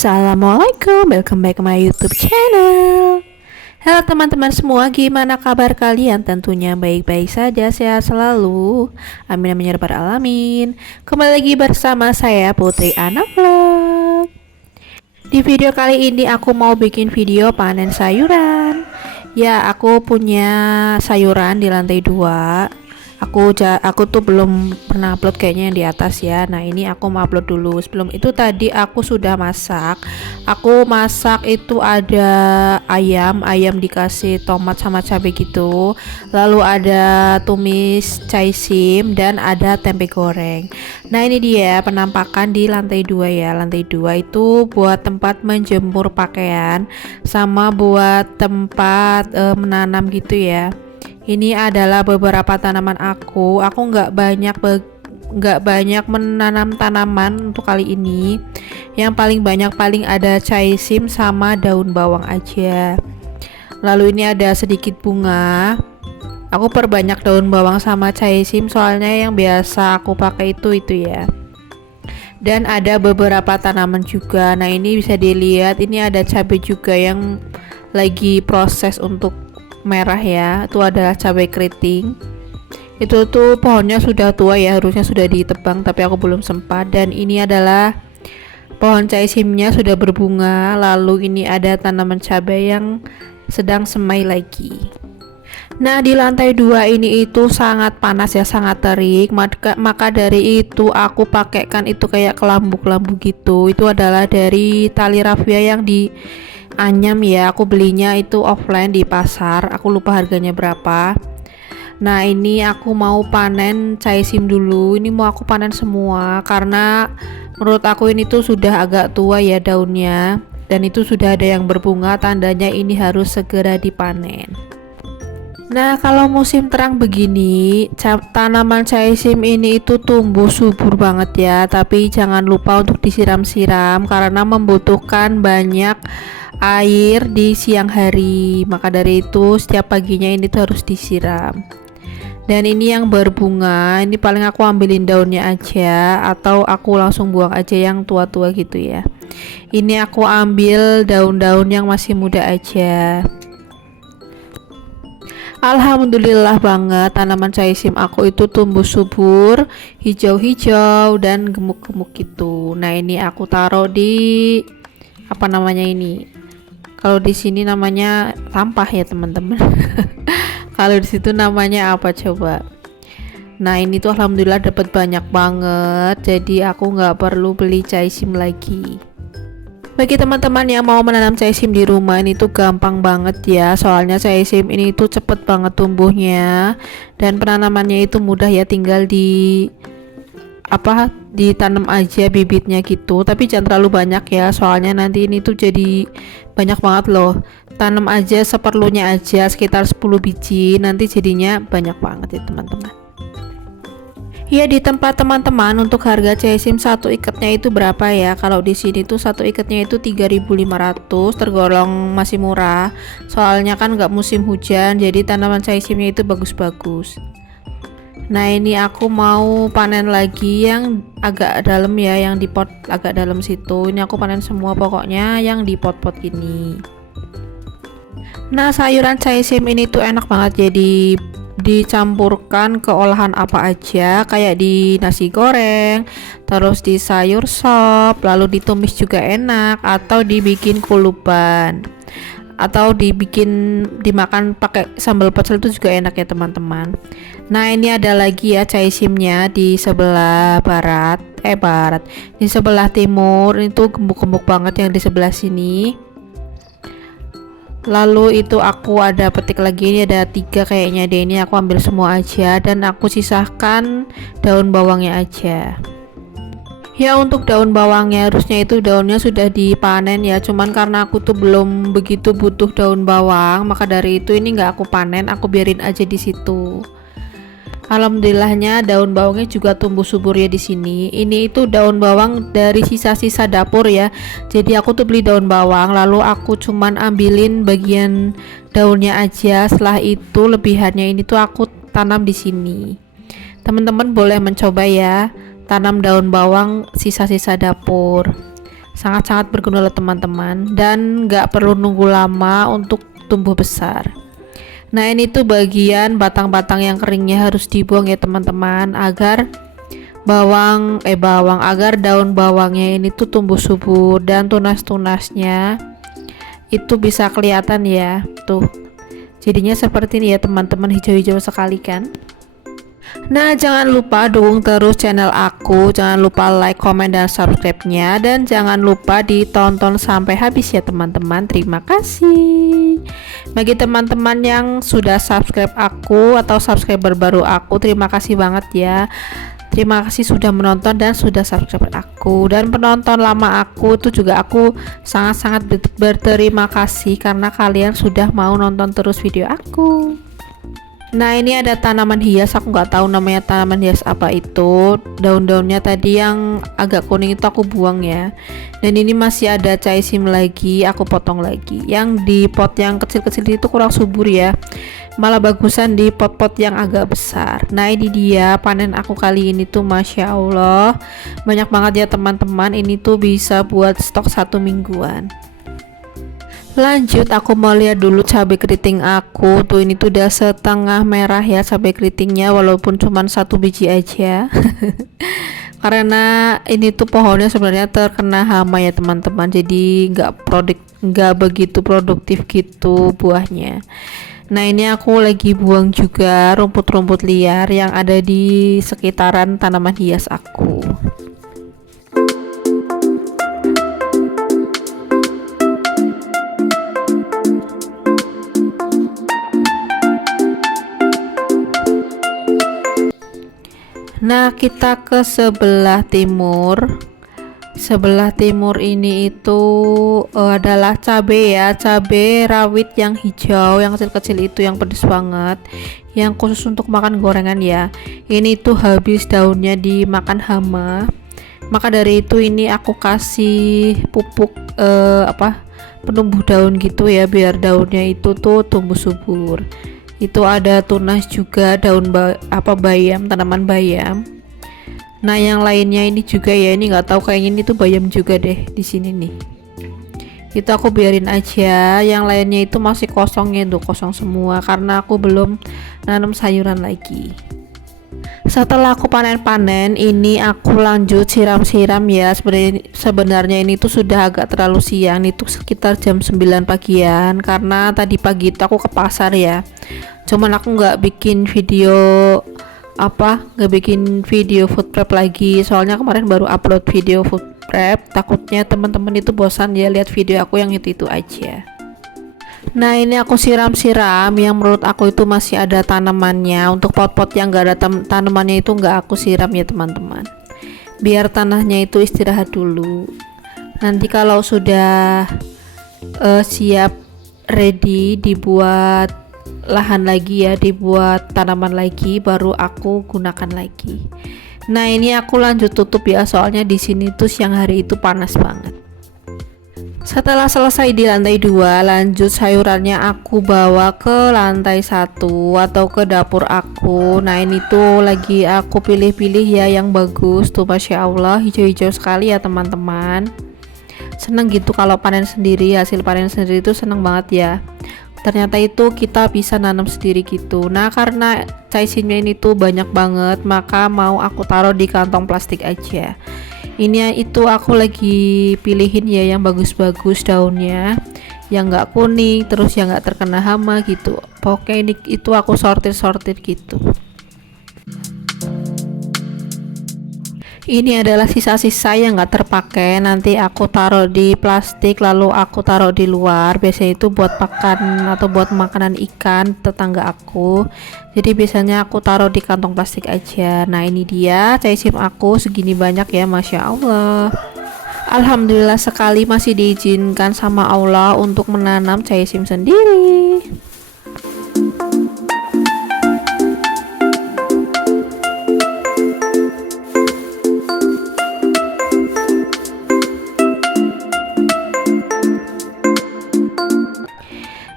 Assalamualaikum, welcome back ke my YouTube channel. Halo teman-teman semua, gimana kabar kalian? Tentunya baik-baik saja, sehat selalu. Amin amin ya rabbal alamin. Kembali lagi bersama saya Putri Ana Vlog. Di video kali ini aku mau bikin video panen sayuran. Ya, aku punya sayuran di lantai 2. Aku tuh belum pernah upload kayaknya yang di atas ya. Nah, ini aku mau upload dulu. Sebelum itu tadi aku sudah masak. Aku masak itu ada ayam dikasih tomat sama cabai gitu. Lalu ada tumis caisim dan ada tempe goreng. Nah, ini dia penampakan di lantai 2 ya. Lantai 2 itu buat tempat menjemur pakaian sama buat tempat menanam gitu ya. Ini adalah beberapa tanaman aku nggak banyak menanam tanaman untuk kali ini. Yang paling ada caisim sama daun bawang aja. Lalu ini ada sedikit bunga. Aku perbanyak daun bawang sama caisim soalnya yang biasa aku pakai itu ya. Dan ada beberapa tanaman juga. Nah, ini bisa dilihat, ini ada cabai juga yang lagi proses untuk merah ya. Itu adalah cabai keriting. Itu tuh pohonnya sudah tua ya, harusnya sudah ditebang tapi aku belum sempat. Dan ini adalah pohon caisimnya sudah berbunga. Lalu ini ada tanaman cabai yang sedang semai lagi. Nah, di lantai 2 ini itu sangat panas ya, sangat terik. Maka dari itu aku pakaikan itu kayak kelambu-kelambu gitu. Itu adalah dari tali rafia yang di Anyam ya, aku belinya itu offline di pasar. Aku lupa harganya berapa. Nah, ini aku mau panen caisim dulu. Ini mau aku panen semua karena menurut aku ini tuh sudah agak tua ya daunnya. Dan itu sudah ada yang berbunga, tandanya ini harus segera dipanen. Nah, kalau musim terang begini, tanaman caisim ini itu tumbuh subur banget ya. Tapi jangan lupa untuk disiram-siram karena membutuhkan banyak air di siang hari. Maka dari itu setiap paginya ini tuh harus disiram. Dan ini yang berbunga, ini paling aku ambilin daunnya aja atau aku langsung buang aja yang tua-tua gitu ya. Ini aku ambil daun-daun yang masih muda aja. Alhamdulillah banget, tanaman caisim aku itu tumbuh subur, hijau-hijau dan gemuk-gemuk gitu. Nah, ini aku taruh di apa namanya ini? Kalau di sini namanya sampah ya teman-teman. Kalau di situ namanya apa coba? Nah, ini tuh alhamdulillah dapat banyak banget. Jadi aku nggak perlu beli caisim lagi. Bagi teman-teman yang mau menanam caisim di rumah, ini tuh gampang banget ya. Soalnya caisim ini tuh cepet banget tumbuhnya dan penanamannya itu mudah ya, tinggal ditanam aja bibitnya gitu. Tapi jangan terlalu banyak ya, soalnya nanti ini tuh jadi banyak banget loh. Tanam aja seperlunya aja, sekitar 10 biji, nanti jadinya banyak banget ya teman-teman. Ya, di tempat teman-teman untuk harga caisim satu ikatnya itu berapa ya? Kalau di sini tuh satu ikatnya itu 3.500, tergolong masih murah. Soalnya kan nggak musim hujan, jadi tanaman caisimnya itu bagus-bagus. Nah, ini aku mau panen lagi yang agak dalam ya, yang di pot agak dalam situ. Ini aku panen semua pokoknya yang di pot-pot ini. Nah, sayuran caisim ini tuh enak banget jadi dicampurkan ke olahan apa aja, kayak di nasi goreng, terus di sayur sop, lalu ditumis juga enak, atau dibikin kuluban, atau dimakan pakai sambal pecel itu juga enak ya teman-teman. Nah, ini ada lagi ya caisimnya di sebelah di sebelah timur. Itu gemuk-gemuk banget yang di sebelah sini. Lalu itu aku ada petik lagi, ini ada 3 kayaknya deh. Ini aku ambil semua aja dan aku sisahkan daun bawangnya aja. Ya, untuk daun bawangnya harusnya itu daunnya sudah dipanen ya, cuman karena aku tuh belum begitu butuh daun bawang, maka dari itu ini nggak aku panen, aku biarin aja di situ. Alhamdulillahnya daun bawangnya juga tumbuh subur ya di sini. Ini itu daun bawang dari sisa-sisa dapur ya. Jadi aku tuh beli daun bawang, lalu aku cuman ambilin bagian daunnya aja. Setelah itu lebihannya ini tuh aku tanam di sini. Teman-teman boleh mencoba ya, tanam daun bawang sisa-sisa dapur. sangat-sangat berguna loh teman-teman, dan nggak perlu nunggu lama untuk tumbuh besar. Nah ini tuh bagian batang-batang yang keringnya harus dibuang ya teman-teman, agar agar daun bawangnya ini tuh tumbuh subur dan tunas-tunasnya itu bisa kelihatan ya. Tuh jadinya seperti ini ya teman-teman, hijau-hijau sekali kan. Nah jangan lupa dukung terus channel aku, jangan lupa like, komen, dan subscribe-nya, dan jangan lupa ditonton sampai habis ya teman-teman. Terima kasih. Bagi teman-teman yang sudah subscribe aku atau subscriber baru aku, terima kasih banget ya. Terima kasih sudah menonton dan sudah subscribe aku. Dan penonton lama aku itu juga aku sangat-sangat berterima kasih karena kalian sudah mau nonton terus video aku. Nah ini ada tanaman hias, aku nggak tahu namanya tanaman hias apa itu. Daun-daunnya tadi yang agak kuning itu aku buang ya. Dan ini masih ada caisim lagi, aku potong lagi. Yang di pot yang kecil-kecil itu kurang subur ya, malah bagusan di pot-pot yang agak besar. Nah ini dia panen aku kali ini tuh, Masya Allah banyak banget ya teman-teman. Ini tuh bisa buat stok 1 mingguan. Lanjut aku mau lihat dulu cabai keriting aku tuh, ini tuh udah setengah merah ya cabai keritingnya, walaupun cuman 1 biji aja. Karena ini tuh pohonnya sebenarnya terkena hama ya teman-teman, jadi nggak begitu produktif gitu buahnya. Nah ini aku lagi buang juga rumput-rumput liar yang ada di sekitaran tanaman hias aku. Nah kita ke sebelah timur. Sebelah timur ini itu adalah cabai ya, cabai rawit yang hijau, yang kecil-kecil itu, yang pedes banget, yang khusus untuk makan gorengan ya. Ini tuh habis daunnya dimakan hama, maka dari itu ini aku kasih pupuk penumbuh daun gitu ya, biar daunnya itu tuh tumbuh subur. Itu ada tunas juga, daun bayam, tanaman bayam. Nah yang lainnya ini juga ya, ini nggak tahu kayaknya ini tuh bayam juga deh di sini nih. Itu aku biarin aja. Yang lainnya itu masih kosongnya tuh, kosong semua karena aku belum nanam sayuran lagi. Setelah aku panen-panen ini aku lanjut siram-siram ya. Sebenarnya ini tuh sudah agak terlalu siang, itu sekitar jam 9 pagian, karena tadi pagi itu aku ke pasar ya. Cuman aku nggak bikin video food prep lagi, soalnya kemarin baru upload video food prep, takutnya teman-teman itu bosan ya lihat video aku yang itu aja. Nah ini aku siram-siram yang menurut aku itu masih ada tanamannya. Untuk pot-pot yang gak ada tanamannya itu nggak aku siram ya teman-teman, biar tanahnya itu istirahat dulu. Nanti kalau sudah siap ready dibuat lahan lagi ya, dibuat tanaman lagi, baru aku gunakan lagi. Nah ini aku lanjut tutup ya, soalnya di sini tuh siang hari itu panas banget. Setelah selesai di lantai 2, lanjut sayurannya aku bawa ke lantai 1 atau ke dapur aku. Nah ini tuh lagi aku pilih-pilih ya yang bagus tuh, Masya Allah hijau-hijau sekali ya teman-teman. Seneng gitu kalau panen sendiri, hasil panen sendiri itu seneng banget ya. Ternyata itu kita bisa nanam sendiri gitu. Nah karena caisimnya ini tuh banyak banget, maka mau aku taruh di kantong plastik aja. Ini itu aku lagi pilihin ya yang bagus-bagus daunnya, yang nggak kuning, terus yang nggak terkena hama gitu. Pokoknya itu aku sortir gitu. Ini adalah sisa-sisa yang nggak terpakai, nanti aku taruh di plastik lalu aku taruh di luar. Biasanya itu buat pakan atau buat makanan ikan tetangga aku, jadi biasanya aku taruh di kantong plastik aja. Nah ini dia caisim aku segini banyak ya, Masya Allah. Alhamdulillah sekali masih diizinkan sama Allah untuk menanam caisim sendiri.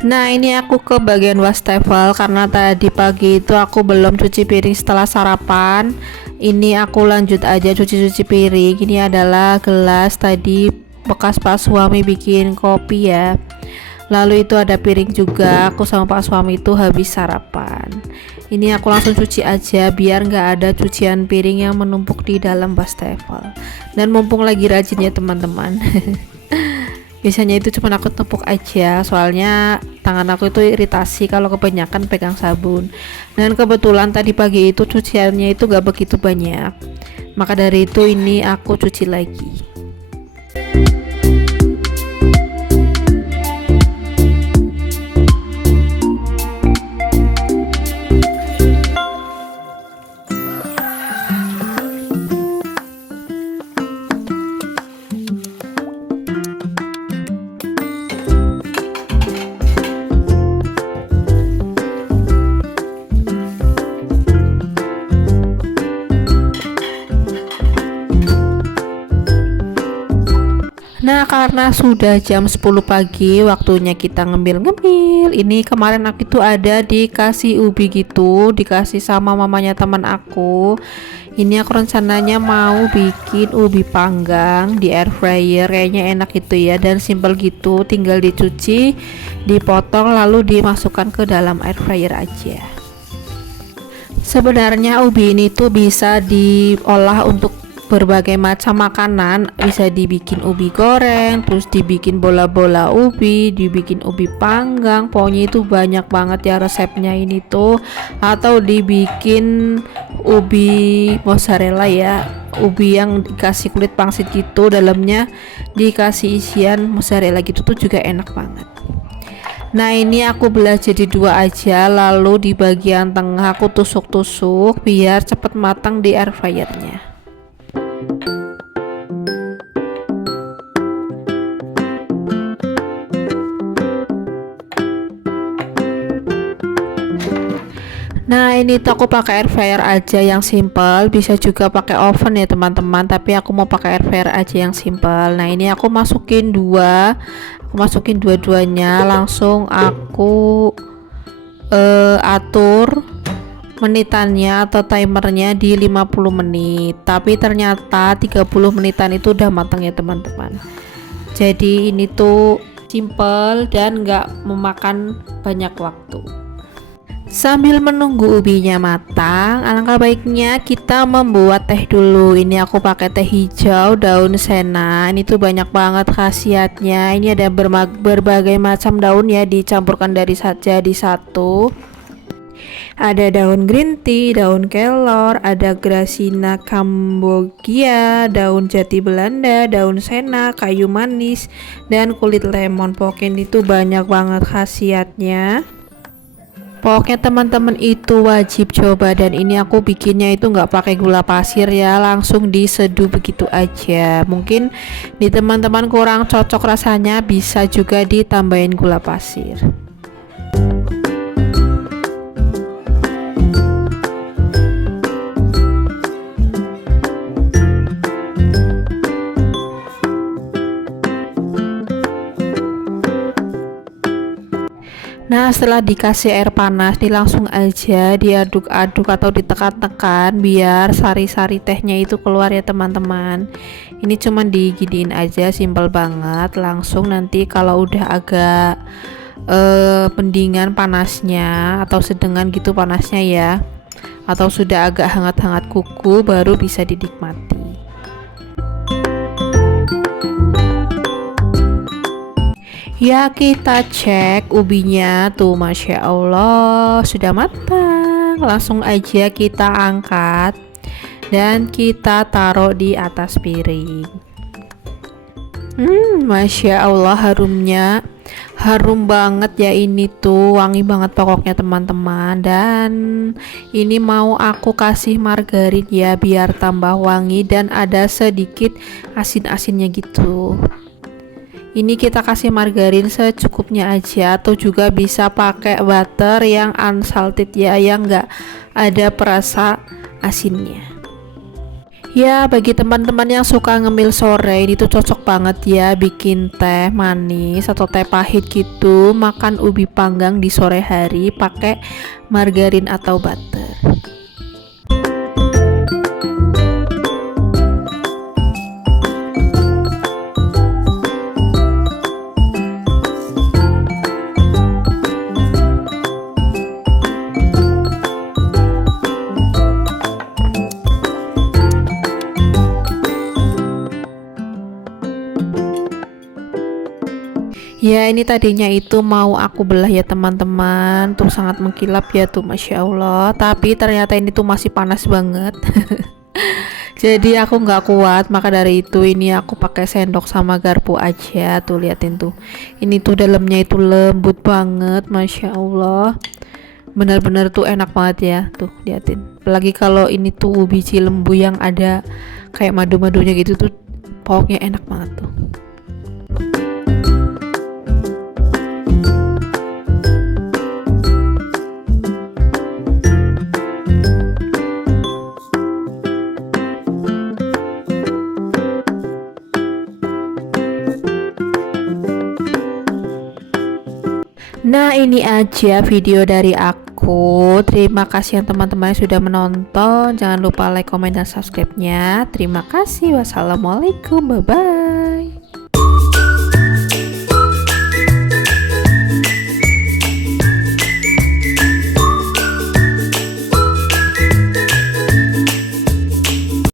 Nah ini aku ke bagian wastafel karena tadi pagi itu aku belum cuci piring setelah sarapan. Ini aku lanjut aja cuci piring. Ini adalah gelas tadi bekas Pak suami bikin kopi ya. Lalu itu ada piring juga, aku sama Pak suami itu habis sarapan. Ini aku langsung cuci aja biar nggak ada cucian piring yang menumpuk di dalam wastafel. Dan mumpung lagi rajin ya teman-teman. Biasanya itu cuma aku tepuk aja, soalnya tangan aku itu iritasi kalau kebanyakan pegang sabun. Dan kebetulan tadi pagi itu cuciannya itu gak begitu banyak, maka dari itu ini aku cuci lagi. Nah, karena sudah jam 10 pagi, waktunya kita ngemil-ngemil. Ini kemarin aku itu ada dikasih ubi gitu, dikasih sama mamanya teman aku. Ini aku rencananya mau bikin ubi panggang di air fryer, kayaknya enak gitu ya, dan simple gitu, tinggal dicuci, dipotong lalu dimasukkan ke dalam air fryer aja. Sebenarnya ubi ini tuh bisa diolah untuk berbagai macam makanan, bisa dibikin ubi goreng, terus dibikin bola-bola ubi, dibikin ubi panggang, pokoknya itu banyak banget ya resepnya ini tuh. Atau dibikin ubi mozzarella ya, ubi yang dikasih kulit pangsit gitu, dalamnya dikasih isian mozzarella gitu tuh juga enak banget. Nah, ini aku belah jadi dua aja, lalu di bagian tengah aku tusuk-tusuk biar cepet matang di air fryernya. Nah, ini tuh aku pakai air fryer aja yang simple, bisa juga pakai oven ya teman-teman, tapi aku mau pakai air fryer aja yang simple. Nah, ini aku masukin dua-duanya, langsung aku atur menitannya atau timernya di 50 menit, tapi ternyata 30 menitan itu udah matang ya teman-teman. Jadi ini tuh simple dan nggak memakan banyak waktu. Sambil menunggu ubinya matang, alangkah baiknya kita membuat teh dulu. Ini aku pakai teh hijau daun sena. Ini tuh banyak banget khasiatnya. Ini ada berbagai macam daun ya, dicampurkan dari jadi satu. Ada daun green tea, daun kelor, ada Gracina Cambogia, daun jati Belanda, daun sena, kayu manis, dan kulit lemon. Pokoknya itu banyak banget khasiatnya. Pokoknya teman-teman itu wajib coba, dan ini aku bikinnya itu nggak pakai gula pasir ya, langsung diseduh begitu aja. Mungkin di teman-teman kurang cocok rasanya, bisa juga ditambahin gula pasir. Nah, setelah dikasih air panas, langsung aja diaduk-aduk atau ditekan-tekan biar sari-sari tehnya itu keluar ya teman-teman. Ini cuman diginiin aja, simple banget. Langsung nanti kalau udah agak mendingan panasnya atau sedengan gitu panasnya ya, atau sudah agak hangat-hangat kuku, baru bisa dinikmati. Ya, kita cek ubinya tuh, Masya Allah sudah matang. Langsung aja kita angkat dan kita taruh di atas piring. Masya Allah, harumnya harum banget ya, ini tuh wangi banget pokoknya teman-teman. Dan ini mau aku kasih margarin ya biar tambah wangi dan ada sedikit asin-asinnya gitu. Ini kita kasih margarin secukupnya aja, atau juga bisa pakai butter yang unsalted ya, yang nggak ada perasa asinnya. Ya, bagi teman-teman yang suka ngemil sore, ini tuh cocok banget ya bikin teh manis atau teh pahit gitu, makan ubi panggang di sore hari pakai margarin atau butter. Ya ini tadinya itu mau aku belah ya teman-teman, tuh sangat mengkilap ya tuh, Masya Allah, tapi ternyata ini tuh masih panas banget. Jadi aku nggak kuat, maka dari itu ini aku pakai sendok sama garpu aja. Tuh liatin tuh, ini tuh dalamnya itu lembut banget, Masya Allah, benar-benar tuh enak banget ya. Tuh liatin, apalagi kalau ini tuh biji lembu yang ada kayak madu-madunya gitu tuh, pokoknya enak banget tuh. Nah ini aja video dari aku. Terima kasih yang teman-teman sudah menonton. Jangan lupa like, comment, dan subscribe-nya. Terima kasih. Wassalamualaikum. Bye-bye.